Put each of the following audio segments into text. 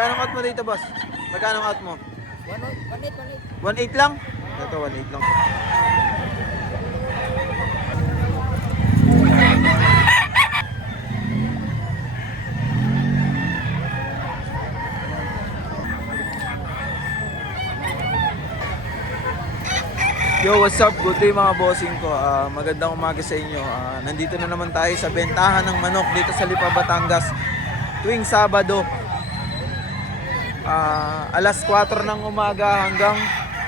Magkano out mo dito, boss? Magkano out mo? 1.8. 1.8 lang? Ito, 1.8 lang. Yo, what's up? Good day mga bossing ko. Magandang umaga sa inyo. Nandito na naman tayo sa bentahan ng manok dito sa Lipa, Batangas. Tuwing Sabado. Alas 4 ng umaga hanggang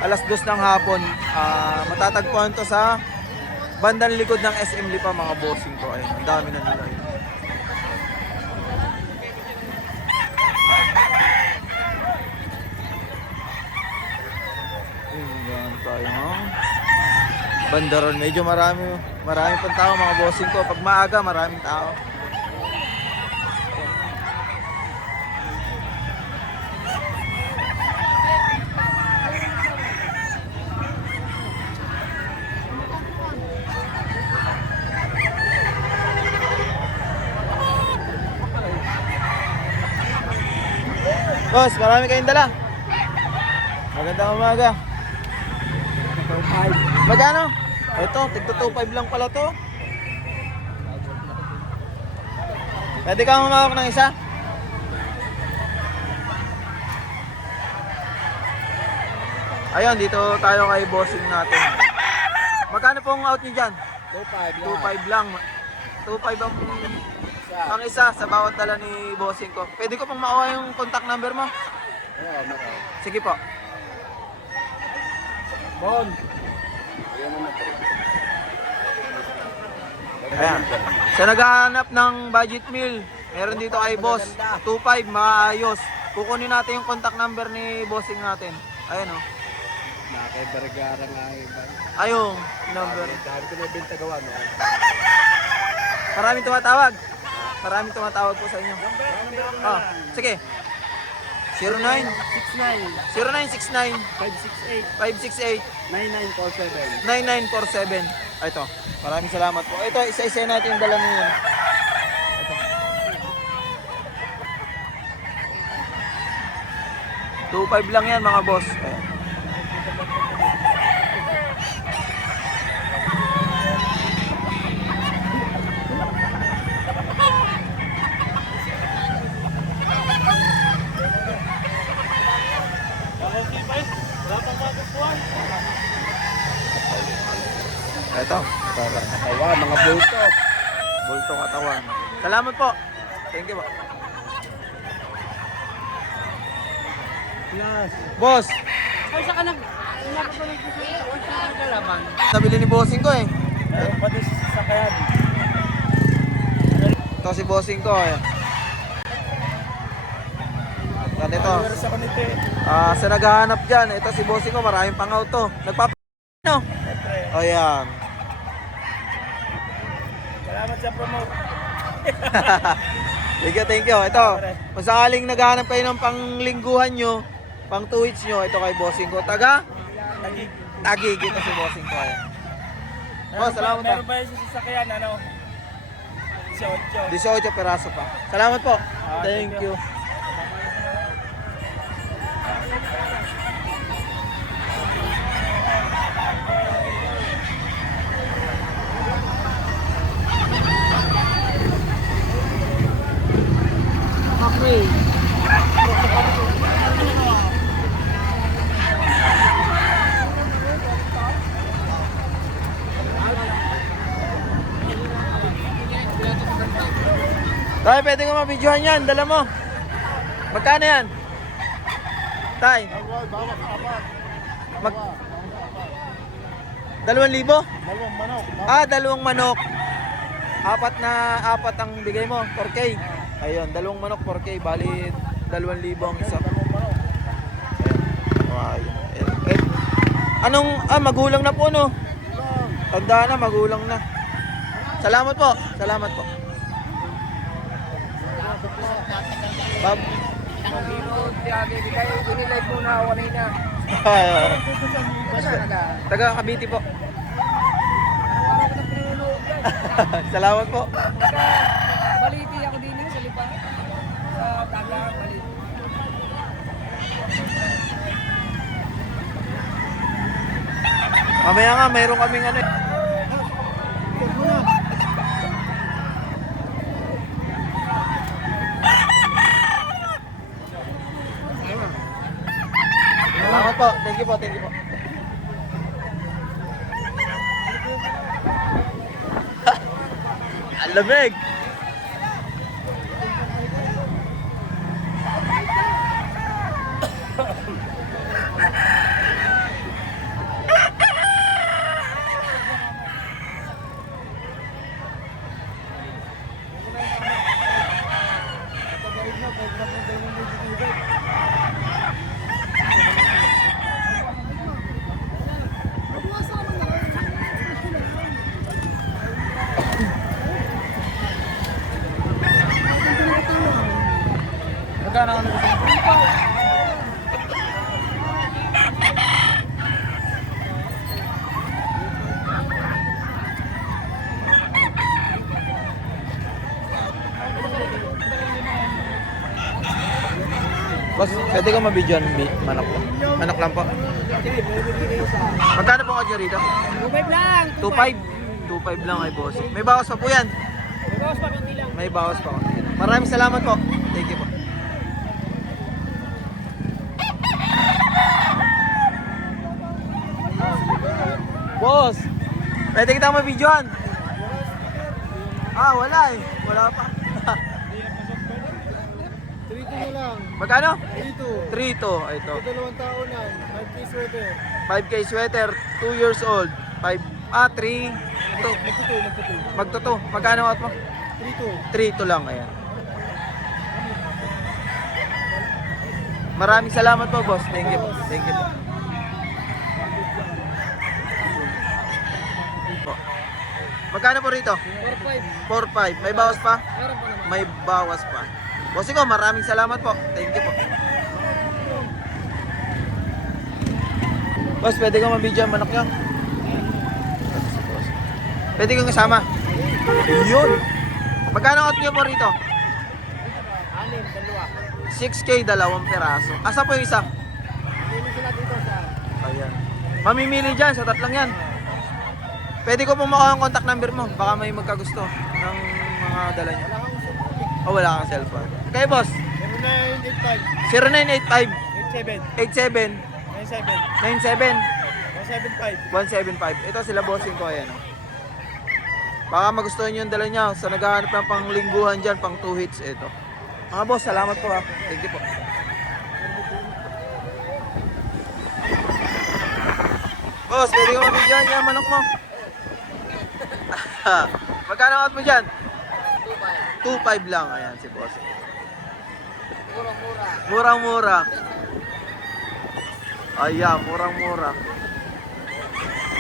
alas 2 ng hapon. Matatagpuan to sa bandang likod ng SM Lipa mga bossing ko. Ayun, ang dami na nila. Ayun, tayo ha. Bandaron, medyo marami pang tao mga bossing ko. Pag maaga, maraming tao. Boss, marami kayong dala. Magandang umaga. 2.5. Magkano? Ito, tigto 2.5 lang pala to. Pwede kang humawak ng isa? Ayun, dito tayo kay bossing natin. Magkano pong out nyo dyan? 2.5 lang. 2.5 ang isa sa bawat dala ni bossing ko. Pwede ko pong makuha yung contact number mo? Sige po. Bon. Ayan. Sa naghahanap ng budget meal, meron dito kay boss. 2.5, maayos. Kukunin natin yung contact number ni bossing natin. Ayan o. Nakay-Baragara nga iba. Ayong number. Dahil ko na benta gawa, no? Maraming tumatawag. Maraming tumatawag po sa inyo. Sige. 09 0969 568 568 9947. Ito. Maraming salamat po. Ito, isa-isa natin yung dala niyo. Ito. 2.5 lang yan mga boss. Ayan. Ito. Katawan, mga bulto. Bulto katawan. Salamat po. Thank you po. Plus. Boss, Ay, saka nagkalaban. nabili ni bossing ko eh. Meron pa din sa sasakyan. Ito si bossing ko eh. Yan ito. Sa kanite. Sa naghahanap dyan, ito si bossing ko, maraming pangaw to. No? O yan. Salamat sa promote. Thank you. Ito, kung sakaling naghahanap kayo ng panglingguhan nyo, pang 2 weeks nyo, ito kay bossing ko. Tagig. Ito si bossing ko. Ayan. Boss, salamat po. Meron ba yung sasakyan, ano? 18. 18 peraso pa. Salamat po. Thank you. Okay. Tay, pwede ko mabidyohan yan. Dala mo. Magkano yan? Tay. 2,000? 2 manok. 2 manok. Apat ang bigay mo. 4K. Ayun, 2 manok 4K. Bali 2,000 ang isa. Ayun. Anong, magulang na po no? Tanda na, magulang na. Salamat po. Bob. Dinilive muna ako kanina. Taga Cavite po. Salamat po. Baliti ako din sa Lipa. Sa Taga, Baliti. Mamaya nga, mayroon kaming ano eh. Salamat po. Thank you po, thank you po. Ang lamig. Magkano ano gusto mo? Boss, pwede ko mabidyoan manok po? Manok lang po. Magkano po kayo rito? 2.5 lang. 2.5? 2.5 lang ay boss. May bawas pa po yan. May bawas pa konti lang. May bawas pa. Maraming salamat po. Thank you po. Boss, pwede kita mabidyoan? Ah, wala eh. Wala pa. 3.2 na lang. Magkano? 3.2. 3 Ay, ito. Dalawang taon na. 5K sweater. 5K sweater, 2 years old. 3. Ito. Magtuto. Magkano out mo? 3.2. 3 lang, ayan. Maraming salamat po, boss. Thank you po. Thank you po. Po. Magkano po rito? 4.5. 4.5. May bawas pa? Meron pa naman. May bawas pa. Bossing ko, maraming salamat po. Thank you po. Boss, pwede ko mabidyo ang manok niyo? Pwede kong kasama? Yun! Magkano out niyo po rito? 6K, 2 peraso. Asa po yung isa? Hindi sila dito sa... Ayan. Mamimili dyan sa tatlong yan. Pwede ko pong makuha ang contact number mo. Baka may magkagusto ng mga dala niyo. Oh, wala kang cellphone. Okay, boss. 0985 0985 87 87 97 175. 175. Ito sila bossing ko, ayan. Oh. Baka magustuhan nyo yung dala niya. Sa naghahanap ng panglingguhan dyan, pang 2 hits, ito. Mga boss, salamat po ha. Thank you po. Boss, pwede ko mabigyan yung manok mo. Magkano out mo dyan? 2.5 lang. Ayan si boss. Murang-mura. Ayan, murang-mura.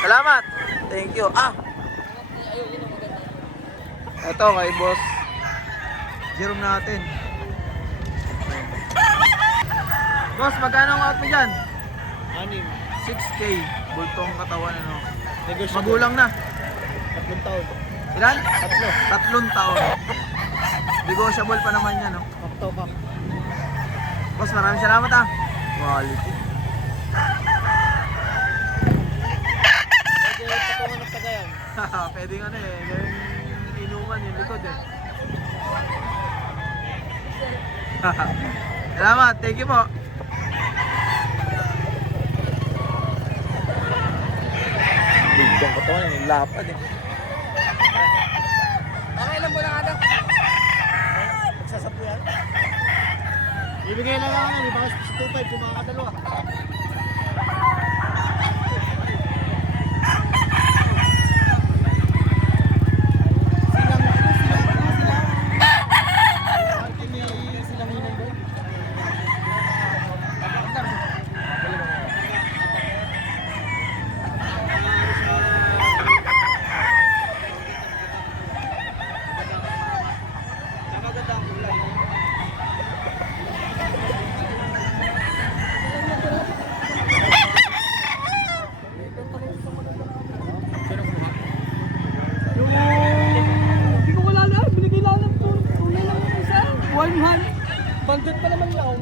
Salamat. Thank you. Ito kay boss Jerome natin. Boss, magkano ang out mo dyan? 6K. Bultong katawan ano. Magulang na. 3 taon. Ilan? 3 taon. Negotiable pa naman yan, no? October. Boss, maraming salamat ah. Quality. Pwede patungan ng tagayan. Pwede nga na eh. Gawing inuman yung likod eh. Salamat. Thank you po. Bigdong katawan yung lapad eh. Okay lang po lang ata. Magsasapo yan. Ibigay lang ako ng ibang 2.5 kung mga kadalawa. Hindi ko wala lang, binigay lang ng tunay lang ng isa. 100. Bandit pa naman lang.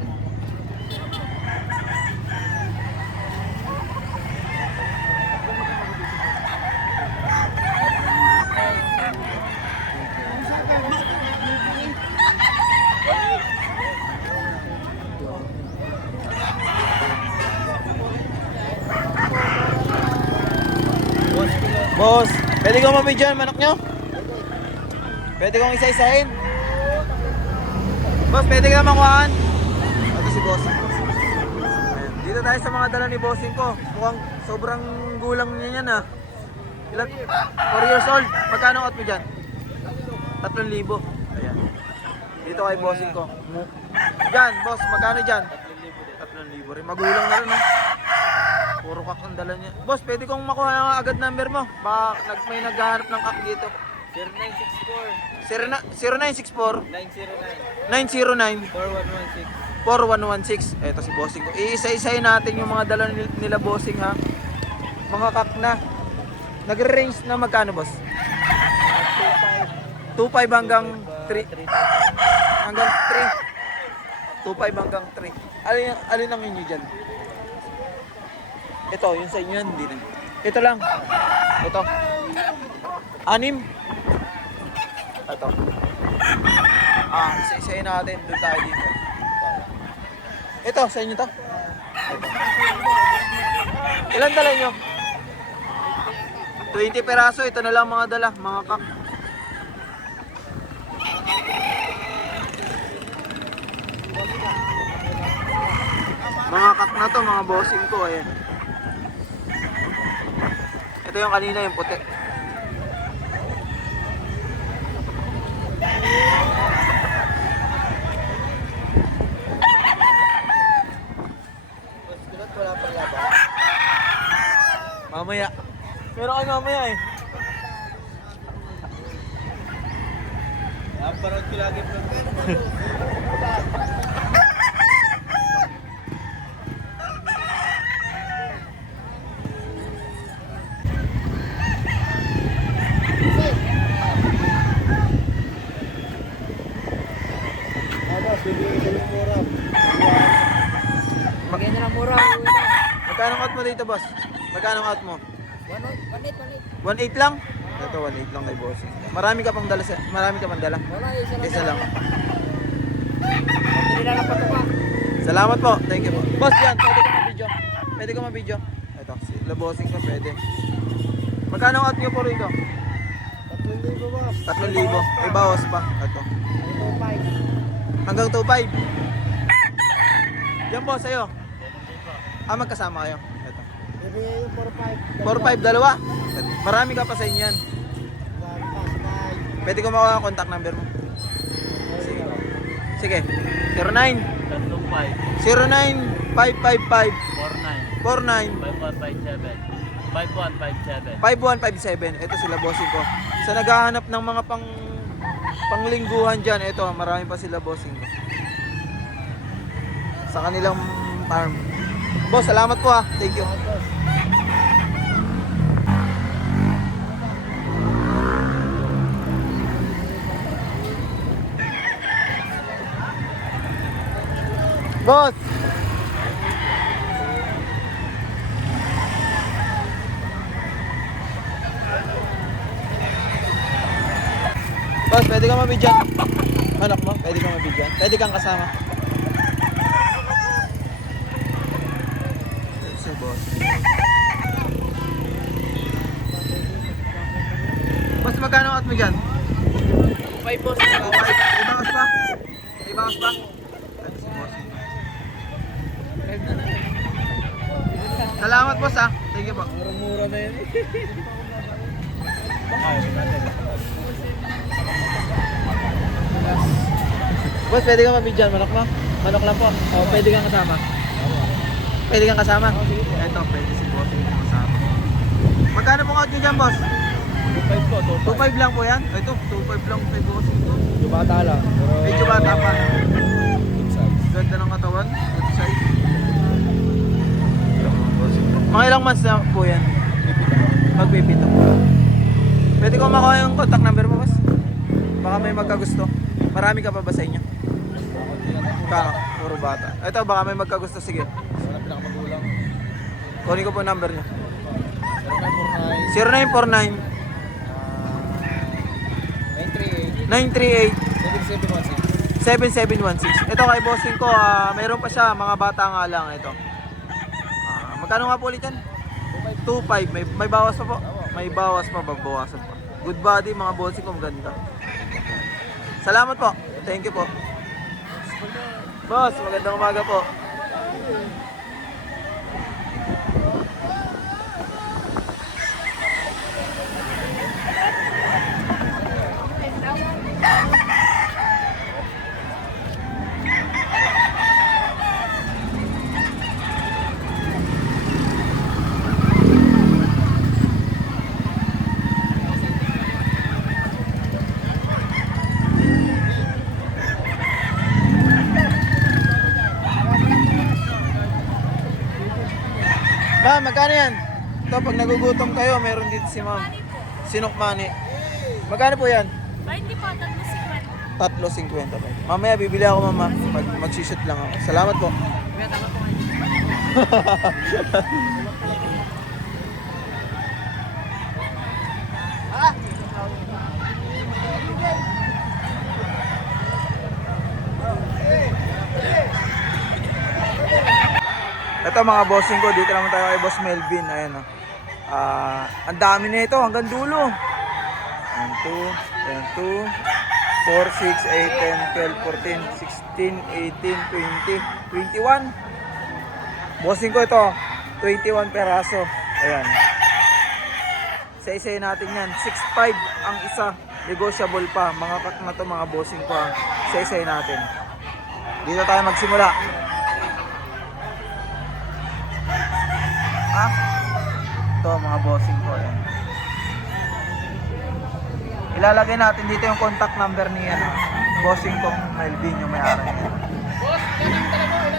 Boss, pwede ko mabidyo ang manok nyo? Pwede kong isa-isahin? Boss, pwede ka makuhaan? Ito si boss. Ayan. Dito tayo sa mga dala ni bossing ko. Mukhang sobrang gulang niya yan ah. Ilan? 4 years old. Magkano ang out mo dyan? 3,000. Ayan. Dito kay bossing ko. Dyan, boss, magkano dyan? 3,000 rin. Magulang na rin oh. Puro kak ang dala niya. Boss, pwede kong makuha agad number mo. Baka may naghahanap ng kak dito. 0964 909 4116. Eto si bossing ko. Iisa-isahin natin yung mga dala nila bossing ha. Mga kak na. Nagre-range na magkano boss? 2.5 hanggang 3. Hanggang 3. 2.5 hanggang 3. Alin ang inyo dyan? Ito, yung sa inyo yan. Hindi na. Ito lang. Ito. 6. Ito. Isa-isahin natin. Doon tayo dito. Ito, sa inyo to. Ito. Ilan dala nyo? 20 peraso. Ito na lang mga dala. Mga kak. Mga kak na to. Mga bossing ko. Ayan. Ito yung kanina yung puti. Wala pang laban. Mamaya. Meron kayo mamaya eh. Parang ko lagi po. Maganda na mura. Magkano ang out mo dito, boss? Magkano ang out mo? 1.8. 1.8 lang? Ito, 1.8 lang kay boss. Marami ka pang dala. Marami ka pang dala. Wala, Isa lang. Hindi na lang patuka. Salamat po. Thank you po. Boss, yan. Pwede ka ma-video. Pwede ka ma-video. Ito, si labosing ko pwede. Magkano ang out nyo po rito? 3,000 boss. 3,000. May bawas pa. Ito. 2.5. Hanggang 2.5. Yan po, sa'yo. Magkasama kayo. Ito. Ibigay yung 4.5, 4.5. dalawa. Marami ka pa sa inyo yan. Pwede ko makuha ang contact number mo. Sige. Sige. 09 09 555 49 5157. Ito sila bossing ko. Sa naghahanap ng mga panglingguhan dyan, ito, marami pa sila bossing ko. Sa kanilang farm. Boss, salamat po ha. Thank you. Boss! Boss, pwede ka mabidyan? Anak mo, pwede ka mabidyan? Pwede kang kasama? Si boss. Boss, magkano ang out mo dyan? 5 boss. May bawas pa? May bawas pa? Ay, si boss. Salamat boss ha. Thank you po. Mura na yun. Boss, pwede ka mabidyan. Manok mo? Manok lang po. O, pwede kang kasama. Pwede kang kasama? Ito, pwede si boss yung kasama. Magkano pong out nyo dyan, boss? 2.5 po. 2.5 lang po yan? Ito, 2.5 lang kay boss ito. Medyo bata lang. Medyo bata pa. Good size. Ganda ng katawan. Good size. Mga ilang months na po yan? Magpipito. Pwede ko makuha yung contact number mo, boss? Baka may magkagusto. Marami ka pa ba sa inyo? Puro bata. Ito, baka may magkagusto. Sige. Sana pinakamagulang. Kunin ko po number niyo. 0949 0949 938 938 7716. 7716. Ito kay bossing ko, mayroon pa siya, mga bata nga lang ito. Magkano nga po ulit yan? 2.5. May bawas pa po. may bawas pa, babawasan pa. Good body mga bossing ko, maganda. Salamat po. Thank you po. Boss, magandang umaga po. Ma'am, magkano yan? Ito, pag nagugutom kayo, meron dito si ma'am. Sinok Mani. Magkano po yan? 20 po, 3.50 3.50. po. Mamaya bibili ako mama. Magsishoot lang ako. Salamat po. Ito mga bossing ko, dito naman tayo kay Boss Melvin. Ayan o. Ang dami na ito hanggang dulo. 1, 2, 4, 6, 8, 10, 12, 14, 16, 18, 20, 21. Bossing ko ito, 21 peraso. Ayan. Isa-isayin natin yan. 6.5 ang isa. Negotiable pa. Mga cut na to mga bossing ko. Isa-isayin natin. Dito tayo magsimula. Ito mga bossing ko. Ayan. Ilalagay natin dito yung contact number ni bossing kong Melvin, yung may-ari niya. Boss, ilan ang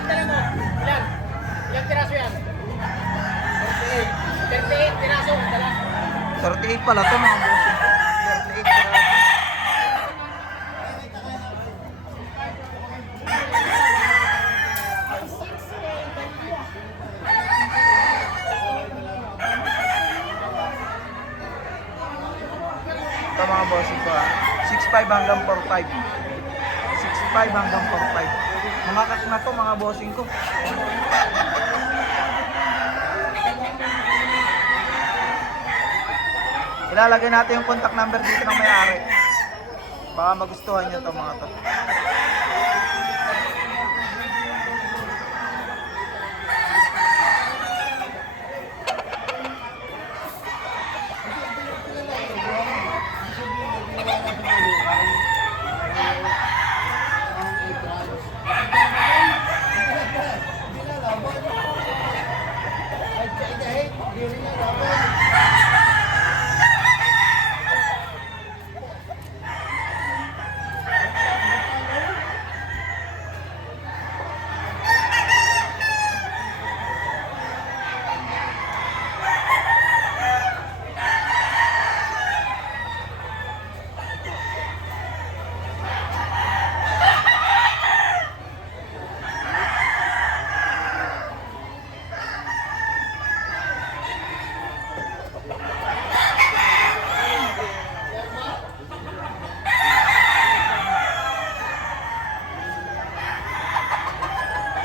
dala mo? Ilan? Ilang tiraso yan? 38 tiraso. Dala. 38 pala to mga bossing ko. 38 pala. Ito mga bossing ko 6.5 hanggang 4.5. 6.5 hanggang 4.5. Mga kak na to mga bossing ko. Ilalagay natin yung contact number dito ng may-ari. Baka magustuhan nyo to mga to.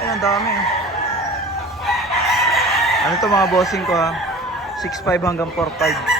Ang dami. Ano to mga bossing ko 6.5 hanggang 4.5.